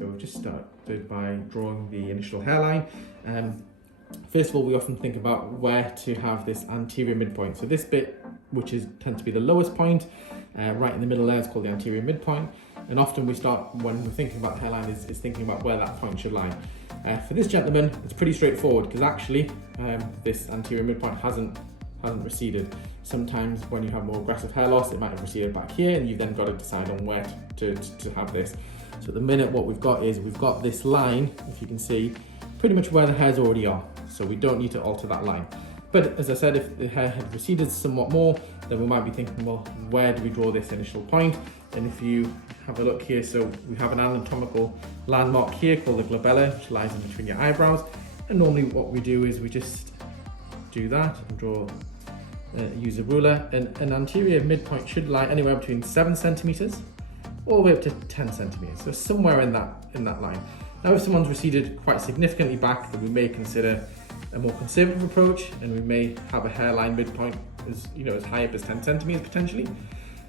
So we've just started by drawing the initial hairline. First of all, we often think about where to have this anterior midpoint. So this bit, which tends to be the lowest point, right in the middle there, is called the anterior midpoint. And often we start, when we're thinking about the hairline, is thinking about where that point should lie. For this gentleman, it's pretty straightforward because actually this anterior midpoint hasn't receded. Sometimes when you have more aggressive hair loss, it might have receded back here, and you've then got to decide on where to have this. So at the minute, what we've got is we've got this line, if you can see, pretty much where the hairs already are. So we don't need to alter that line. But as I said, if the hair had receded somewhat more, then we might be thinking, well, where do we draw this initial point? And if you have a look here, so we have an anatomical landmark here called the glabella, which lies in between your eyebrows. And normally what we do is we just do that and draw, use a ruler, and an anterior midpoint should lie anywhere between 7 centimeters all the way up to 10 centimeters. So somewhere in that line. Now, if someone's receded quite significantly back, then we may consider a more conservative approach, and we may have a hairline midpoint as high up as 10 centimeters potentially.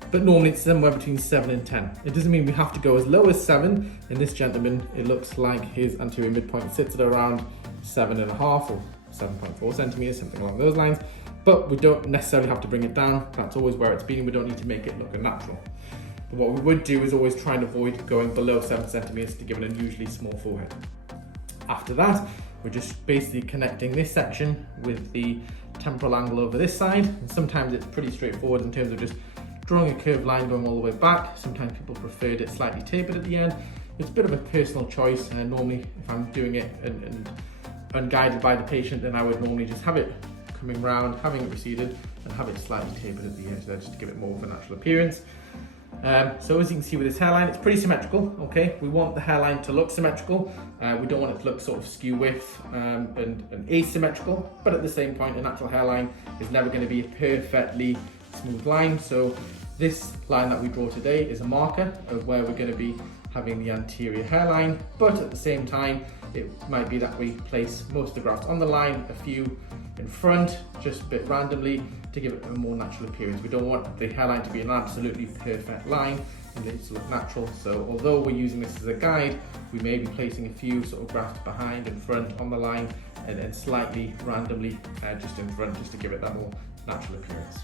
But normally it's somewhere between 7 and 10. It doesn't mean we have to go as low as 7. In this gentleman, it looks like his anterior midpoint sits at around 7.5 or 7.4 centimeters, something along those lines. But we don't necessarily have to bring it down. That's always where it's been. We don't need to make it look unnatural. But what we would do is always try and avoid going below 7 centimeters to give an unusually small forehead. After that, we're just basically connecting this section with the temporal angle over this side. And sometimes it's pretty straightforward in terms of just drawing a curved line going all the way back. Sometimes people preferred it slightly tapered at the end. It's a bit of a personal choice. And normally, if I'm doing it and unguided by the patient, then I would normally just have it coming round, having it receded, and have it slightly tapered at the edge there just to give it more of a natural appearance. So as you can see with this hairline, it's pretty symmetrical, okay? We want the hairline to look symmetrical. We don't want it to look sort of skew with and asymmetrical, but at the same point, a natural hairline is never going to be a perfectly smooth line. So this line that we draw today is a marker of where we're going to be having the anterior hairline, but at the same time, it might be that we place most of the grafts on the line, a few in front, just a bit randomly to give it a more natural appearance. We don't want the hairline to be an absolutely perfect line, and it needs to look natural. So although we're using this as a guide, we may be placing a few sort of grafts behind and front on the line, and then slightly randomly just in front, just to give it that more natural appearance.